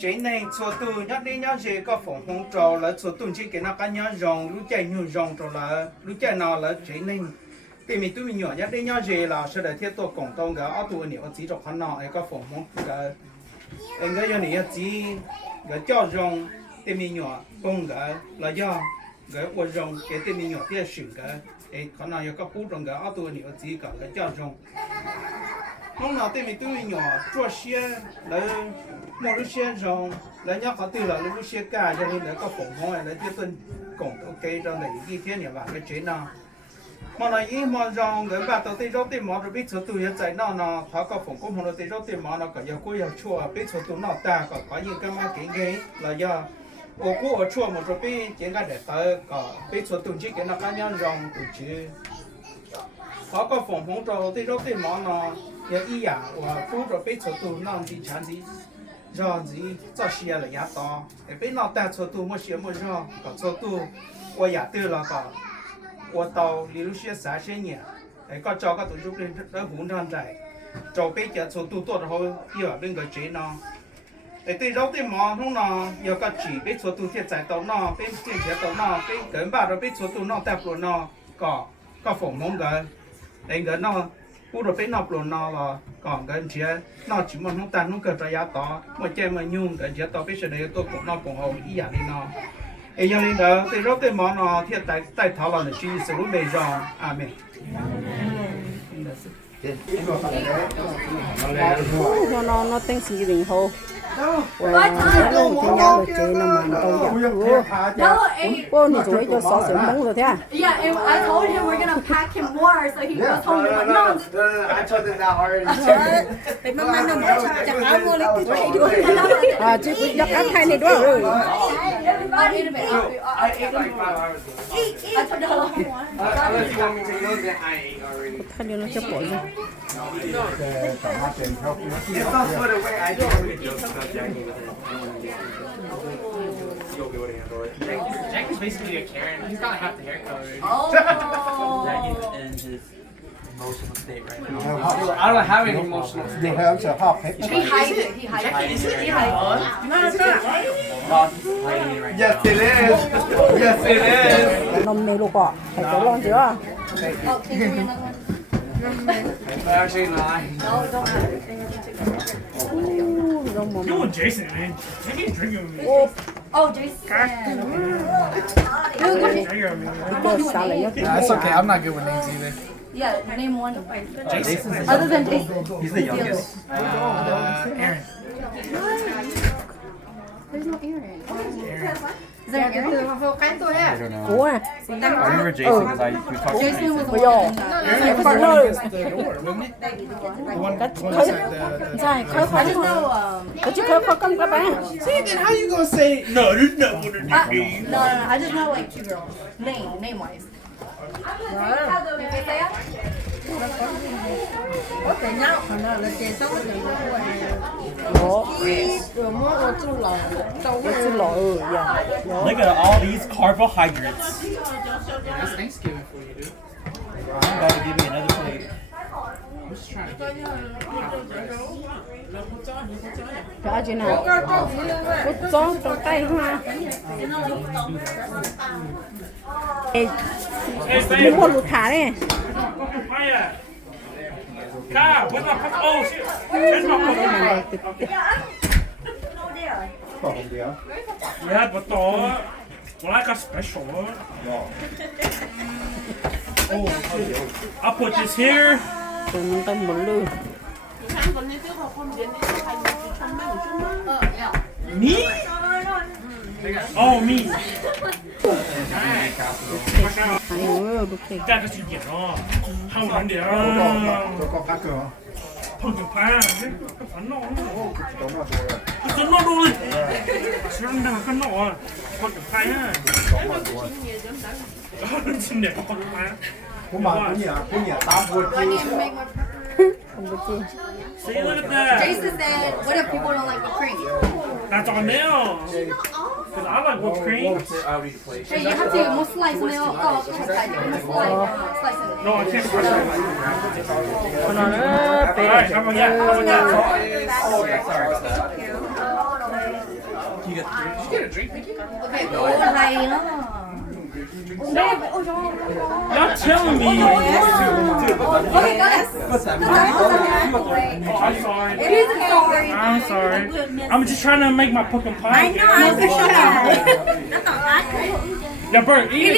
chế này số tu nhắc đi nhắc gì có phòng không trò là số tu chỉ cái nó cá nhớ rong lúc chạy nhiều rong trò là lúc chạy nào là chế này thì mình tụi mình nhỏ nhắc đi nhắc gì là sẽ để thiết tổ cộng đồng cái ở tuổi nhiều chỉ cho hắn nào ấy có phòng không cái em cái giờ này chỉ cái cho rong thì mình nhỏ bông cái là do cái ô rong cái thì mình nhỏ thì sử cái ấy hắn nào có phụ rong cái ở tuổi nhiều chỉ cái cho rong lúc nào thì mình tụi mình nhỏ chua xe là mua lúc xe rong là nhắc họ từ là lúc xe cả cho nên là có phòng không là tiếp tuần cộng ok cho này cái thế này và cái chế nào mà nói ý mà rong người bà tao tới rong tới mà rồi biết số tuổi chạy nó họ có phòng cũng không tới rong tới mà nó có giờ cô giờ chua biết số tuổi nó ta có những cái mà cái là do cô ở chua một rồi biết chuyện cái để tới có biết số tuổi chỉ cái nó cá nhân rong tuổi chứ họ có phòng không rồi tới rong tới mà nó giờ ý à và cô rồi biết số tuổi nó đi chán gì rồi gì cho xe là giá to để biết nó ta số tuổi mua xe mua rồi có số tuổi và giá từ là có我到例如些30年，哎，个找个都就跟在红场在，找北家做多多的好，要那个钱呢。哎，对，绕对马桶呢，要个纸被做多些在到那，被挣钱到那，被根把的被做多那带不那，个phòng mong cái，那个那，不是被那不那了，讲个钱，那只么弄单弄个这样大，么见么用个钱到被是那个多那公好一样的那。ấy giờ đó thì rất cái món nó thiệt tại thảo luận chỉ sử dụng để cho amen nó tên gì đình hồ và nó thì nhau được chơi nó mà đâu vậy cô này rồi cho sáu sớm bóng rồi thế à? Yeah, and I told him we're gonna pack him more, so he goes home. He's like, no. I told them that already. Thì mà nó chẳng áo mua lấy cái này đuổi à chứ cũng dắt áo thay này đuổi rồi I ate a bit. I ate like 5 hours ago. I told him how long. Unless you want me to know that I ate already. thay cho nó chấp bỏ ra It's not for the way I do it. Jackie's basically a Karen. He's got half the hair color. Oh. Jackie's in his emotional state right now. I don't have any emotional state. He hides it. He hides it. He hides it. Ross is hiding right Yes, now. it is. Yes, it is. nồng này luôn bỏ phải có lon chưa Oh, can you give me another one? Actually, not. No, don't have it. rong mồm You and Jason, man. He's drinking with me. Oh, Jason. Drinking with me. có sao lại nhất That's okay. I'm not good with names either. Yeah, name one. Jason's the Other than youngest. Jason. He's the youngest. Aaron. There's no Aaron. Is there an Aaron? I don't know. ủa à I remember Jason because we talked to Jason was Jason. the one in the... con ơi the one dài khơi I khoai just know, có chứ khơi khoai công các bạn see then how you gonna say No, there's not one of no, these. no, I just know like 2 girls. Name-wise. ủa cái xin lỗi dạ Look at all these carbohydrates. It's Thanksgiving for you, dude. I'm about to give me another plate. I'm just trying to get cho chị nào cút gió trong tay hoa ê Hey, mua lụt thả đấy Maya. Kyle, what's my oh shit. That's my Yeah, but well, I got special. Oh, I'll put this here. tụi mình tâm một lư Me? Oh, me. ai ơi được thì That is you know. How long there? Pumpkin pie. Phấn nọ. Phấn nọ luôn. Phấn nọ phấn nọ. Pumpkin pie ha. Xin để pumpkin pie. của mà của nhà tao vui Do I need to make more không biết chi See, look at that. Jason said, what if people don't like whipped cream? That's on nail. Because I like whipped cream. I'll read the plate. Hey, you have to most slice meal. Oh, slice it. No, I can't squish it. con nó nó All right, how about that? How about that? Oh, yeah, sorry about that. Y'all telling me. I'm sorry. It isn't sorry. I'm sorry. I'm just trying to make my pumpkin pie. I know. I'm Yeah, Bert, eat it.